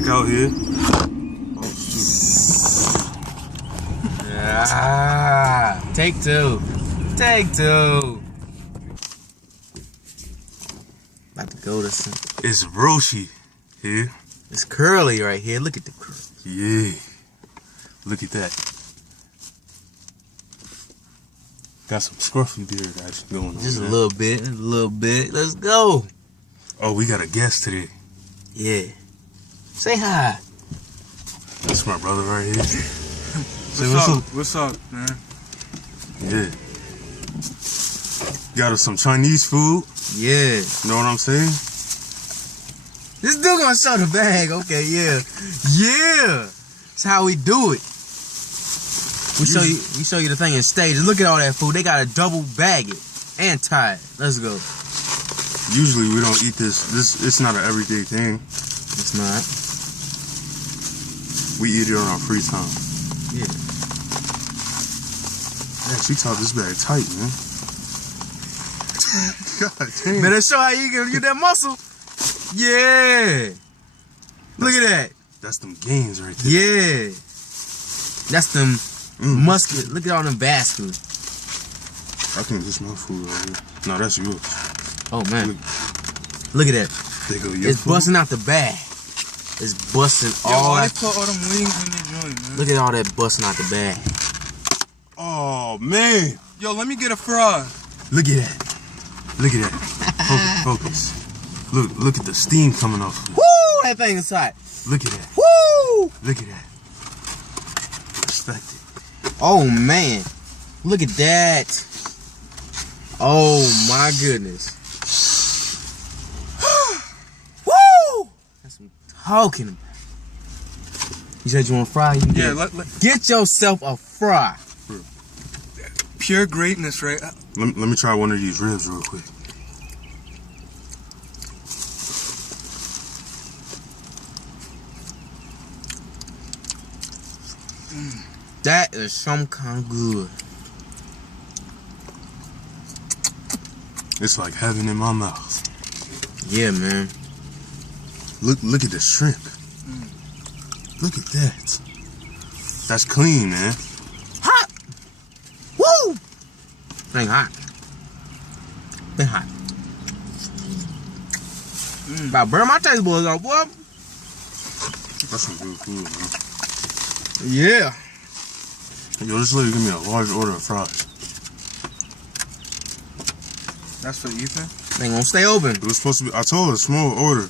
back out here. Oh shoot. Ah, take two. Take two. About to go to some. It's Roshi here. It's Curly right here. Look at the curl. Yeah. Look at that. Got some scruffy beard action going on. Just a little bit. A little bit. Let's go. Oh, we got a guest today. Yeah. Say hi. That's my brother right here. What's up, man? Yeah. Got us some Chinese food. Yeah. Know what I'm saying? This dude gonna show the bag. Okay, yeah. Yeah. That's how we do it. We show you the thing in stages. Look at all that food. They gotta double bag it and tie it. Let's go. Usually we don't eat this. It's not an everyday thing. It's not. We eat it on our free time. Yeah. Yeah, she tied this bag tight, man. God damn. Better show how you can get that muscle. Yeah. Look at that. That's them gains right there. Yeah. That's them musket. Look at all them baskets. I think this is my food right here. No, that's yours. Oh man. Look at that. There go your It's food. busting out the bag. It's busting all why that. they put all them wings in your joint, man? Look at all that busting out the bag. Oh man. Yo, let me get a fry. Look at that. Look at that. Focus. Look at the steam coming off. Woo! That thing is hot. Look at that. Woo! Look at that. Respect it. Oh man. Look at that. Oh my goodness. Woo! That's what I'm talking about. You said you want a fry? You can Yeah, get yourself a fry. pure greatness, right? Let me try one of these ribs real quick. That is some kind of good. It's like heaven in my mouth. Yeah, man. Look at the shrimp. Look at that. That's clean, man. Hot! Woo! Thing hot. Been hot. About burn my taste buds off, boy. That's some good food, man. Yeah. Yo, this lady give me a large order of fries. That's for Ethan? They ain't gonna stay open. It was supposed to be, I told her a small order.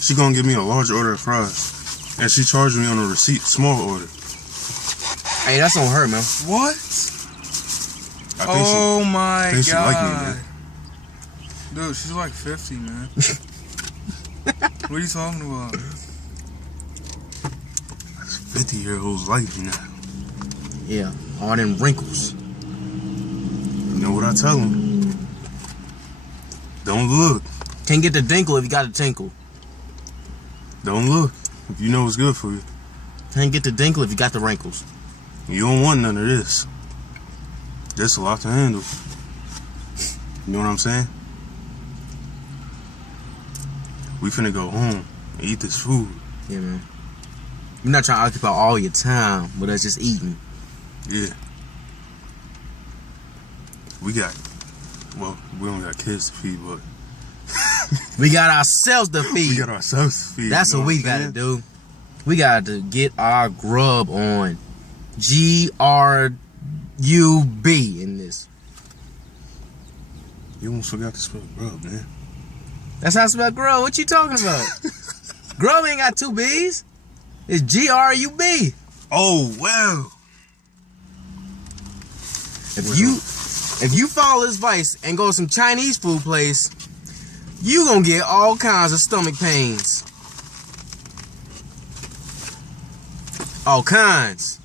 She gonna give me a large order of fries. And she charged me on a receipt, small order. Hey, that's on her, man. What? I think Oh she, my I think she god. like me, man. Dude, she's like 50, man. What are you talking about? 50-year-olds like me now. Yeah, all them wrinkles. You know what I tell them? Don't look. Can't get the dinkle if you got a tinkle. Don't look. If you know what's good for you. Can't get the dinkle if you got the wrinkles. You don't want none of this. There's a lot to handle. You know what I'm saying? We finna go home and eat this food. Yeah, man. You're not trying to occupy all your time, but that's just eating. Yeah. We don't got kids to feed, but We got ourselves to feed. we got ourselves to feed. That's you know what we I'm gotta saying? do. We gotta get our grub on. GRUB in this. You almost forgot to spell grub, man. That's how I spell grub. What you talking about? Grub ain't got two B's. It's GRUB. Oh, well. If you follow this advice and go to some Chinese food place, you gonna get all kinds of stomach pains. All kinds.